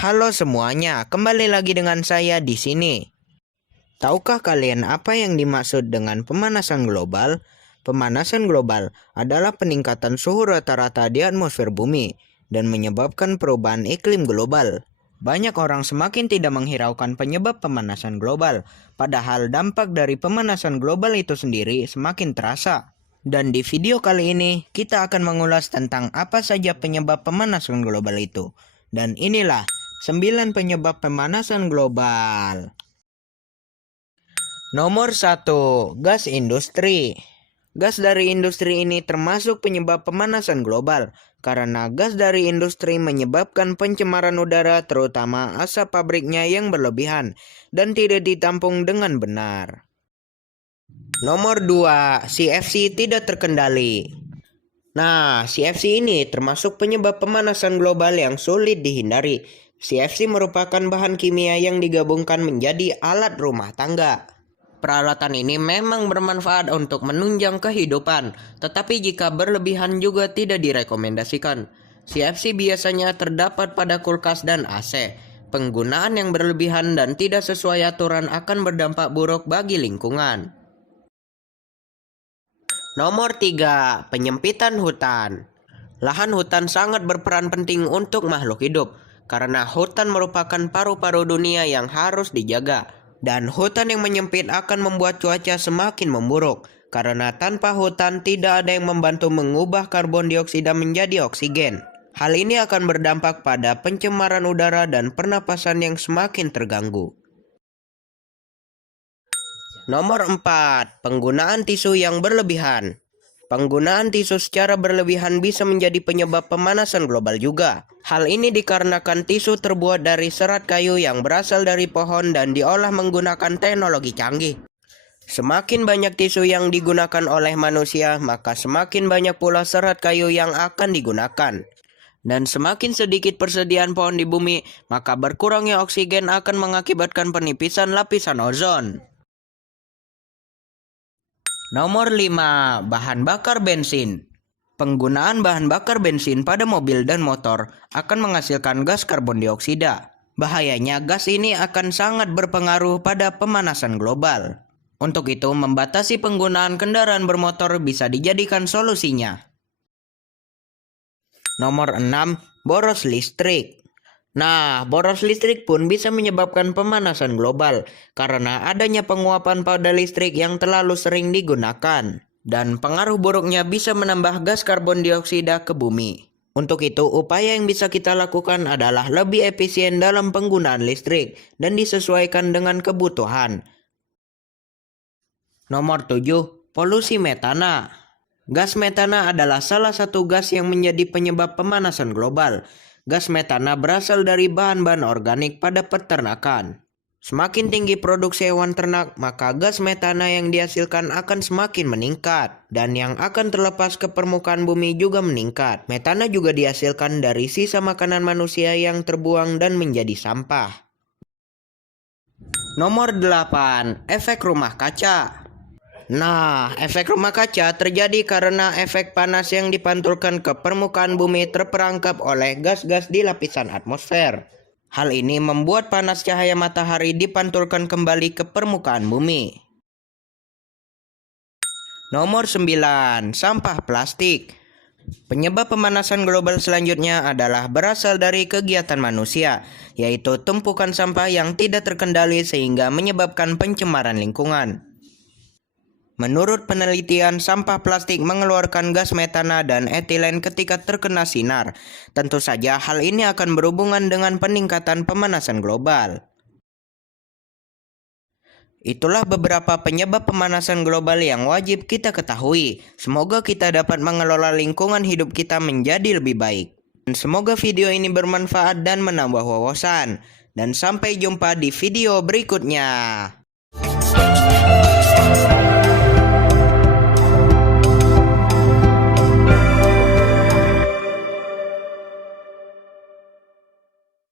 Halo semuanya, kembali lagi dengan saya di sini. Tahukah kalian apa yang dimaksud dengan pemanasan global? Pemanasan global adalah peningkatan suhu rata-rata di atmosfer bumi dan menyebabkan perubahan iklim global. Banyak orang semakin tidak menghiraukan penyebab pemanasan global, padahal dampak dari pemanasan global itu sendiri semakin terasa. Dan di video kali ini, kita akan mengulas tentang apa saja penyebab pemanasan global itu. Dan inilah 9 penyebab pemanasan global. Nomor 1, gas industri. Gas dari industri ini termasuk penyebab pemanasan global karena gas dari industri menyebabkan pencemaran udara, terutama asap pabriknya yang berlebihan dan tidak ditampung dengan benar. Nomor 2, CFC tidak terkendali. Nah, CFC ini termasuk penyebab pemanasan global yang sulit dihindari. CFC merupakan bahan kimia yang digabungkan menjadi alat rumah tangga. Peralatan ini memang bermanfaat untuk menunjang kehidupan, tetapi jika berlebihan juga tidak direkomendasikan. CFC biasanya terdapat pada kulkas dan AC. Penggunaan yang berlebihan dan tidak sesuai aturan akan berdampak buruk bagi lingkungan. Nomor 3, penyempitan hutan. Lahan hutan sangat berperan penting untuk makhluk hidup, karena hutan merupakan paru-paru dunia yang harus dijaga. Dan hutan yang menyempit akan membuat cuaca semakin memburuk, karena tanpa hutan tidak ada yang membantu mengubah karbon dioksida menjadi oksigen. Hal ini akan berdampak pada pencemaran udara dan pernapasan yang semakin terganggu. Nomor 4, penggunaan tisu yang berlebihan. Penggunaan tisu secara berlebihan bisa menjadi penyebab pemanasan global juga. Hal ini dikarenakan tisu terbuat dari serat kayu yang berasal dari pohon dan diolah menggunakan teknologi canggih. Semakin banyak tisu yang digunakan oleh manusia, maka semakin banyak pula serat kayu yang akan digunakan. Dan semakin sedikit persediaan pohon di bumi, maka berkurangnya oksigen akan mengakibatkan penipisan lapisan ozon. Nomor 5, bahan bakar bensin. Penggunaan bahan bakar bensin pada mobil dan motor akan menghasilkan gas karbon dioksida. Bahayanya gas ini akan sangat berpengaruh pada pemanasan global. Untuk itu, membatasi penggunaan kendaraan bermotor bisa dijadikan solusinya. Nomor 6, boros listrik. Nah, boros listrik pun bisa menyebabkan pemanasan global karena adanya penguapan pada listrik yang terlalu sering digunakan. Dan pengaruh buruknya bisa menambah gas karbon dioksida ke bumi. Untuk itu, upaya yang bisa kita lakukan adalah lebih efisien dalam penggunaan listrik dan disesuaikan dengan kebutuhan. Nomor 7, polusi metana. Gas metana adalah salah satu gas yang menjadi penyebab pemanasan global. Gas metana berasal dari bahan-bahan organik pada peternakan. Semakin tinggi produksi hewan ternak, maka gas metana yang dihasilkan akan semakin meningkat. Dan yang akan terlepas ke permukaan bumi juga meningkat. Metana juga dihasilkan dari sisa makanan manusia yang terbuang dan menjadi sampah. Nomor 8, efek rumah kaca. Nah, efek rumah kaca terjadi karena efek panas yang dipantulkan ke permukaan bumi terperangkap oleh gas-gas di lapisan atmosfer. Hal ini membuat panas cahaya matahari dipantulkan kembali ke permukaan bumi. Nomor 9, sampah plastik. Penyebab pemanasan global selanjutnya adalah berasal dari kegiatan manusia, yaitu tumpukan sampah yang tidak terkendali sehingga menyebabkan pencemaran lingkungan. Menurut penelitian, sampah plastik mengeluarkan gas metana dan etilen ketika terkena sinar. Tentu saja hal ini akan berhubungan dengan peningkatan pemanasan global. Itulah beberapa penyebab pemanasan global yang wajib kita ketahui. Semoga kita dapat mengelola lingkungan hidup kita menjadi lebih baik. Dan semoga video ini bermanfaat dan menambah wawasan. Dan sampai jumpa di video berikutnya.